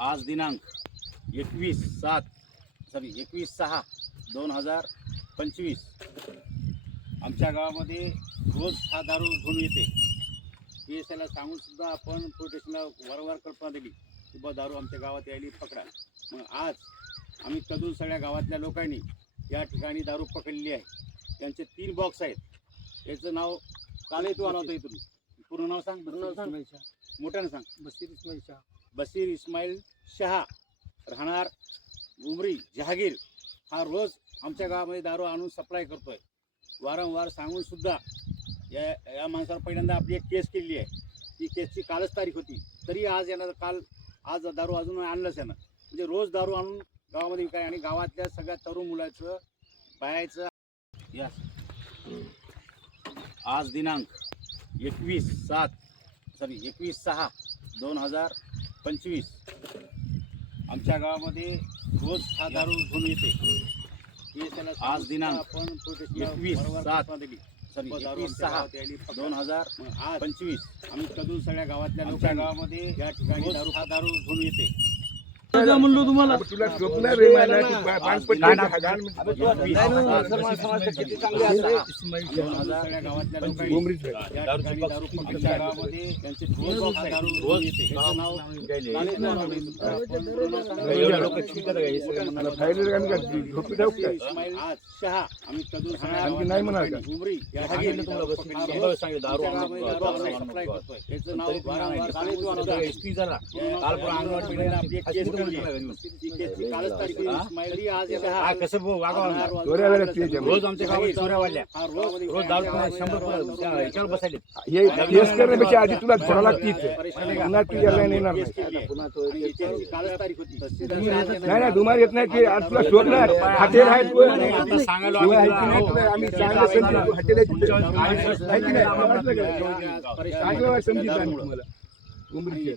आज दिनांक एकवीस सात सॉरी एकवीस सहा दोन हजार पंचवीस. आमच्या गावामध्ये रोज हा दारू घेऊन येते. पी एस आयला सांगूनसुद्धा आपण पोलीस स्टेशनला वारंवार कल्पना दिली की बा दारू आमच्या गावात यायली पकडा. मग आज आम्ही कधून सगळ्या गावातल्या लोकांनी या ठिकाणी दारू पकडलेली आहे. त्यांचे तीन बॉक्स आहेत. याचं नाव कालही तू आला होता इथून. पूर्ण नाव सांग. पूर्ण सांग. मोठ्यानं सांग. बशीर इस्माईल शाह. बशीर इस्माईल शहा राहणार उमरी जहागीर. हा रोज आमच्या गावामध्ये दारू आणून सप्लाय करतोय. वारंवार सांगून सुद्धा या या माणसाला पहिल्यांदा आपली एक केस केलेली आहे. ती केसची कालच तारीख होती. तरी आज यानं काल आज दारू अजून आणलंच यानं. म्हणजे रोज दारू आणून गावामध्ये विकाय आणि गावातल्या सगळ्या तरुण मुलाचं बायाचं. या. आज दिनांक एकवीस सात सॉरी एकवीस सहा दोन हजार पंचवीस. आमच्या गावामध्ये रोज हा दारू घेऊन येते. आज दिनांक आपण एकवीस सात सॉरी एकवीस सहा दोन हजार पंचवीस. आम्ही कधून सगळ्या गावातल्या गावामध्ये या ठिकाणी दारू हा दारू घेऊन येते. म्हणलो तुम्हाला तुला झोपणार रे मला हा झोपी जाऊ काय आणखी नाही म्हणाल का? दारू केस चोऱ्या ते. रोज आमच्या गावात चोऱ्या वाढल्या. हा रोज रोज दारू पिऊन शंभर पोरं त्या बसायले हे केस करण्यापेक्षा आधी तुला घोडा लागतीच पुन्हा तू यायला येणार नाही. आणि याची कालच तारीख होती. नाही. नाही येत नाही ते आज तुला शोधणार हॉटेल आहे तू. आता सांगायला शिवाय आहे की आम्ही नाही तुला आम्ही चांगलं समजू हॉटेल आहे तिथे. आहे की नाही? वाटलं का? चांगलं समजित आहे तुम्हाला उमरीचे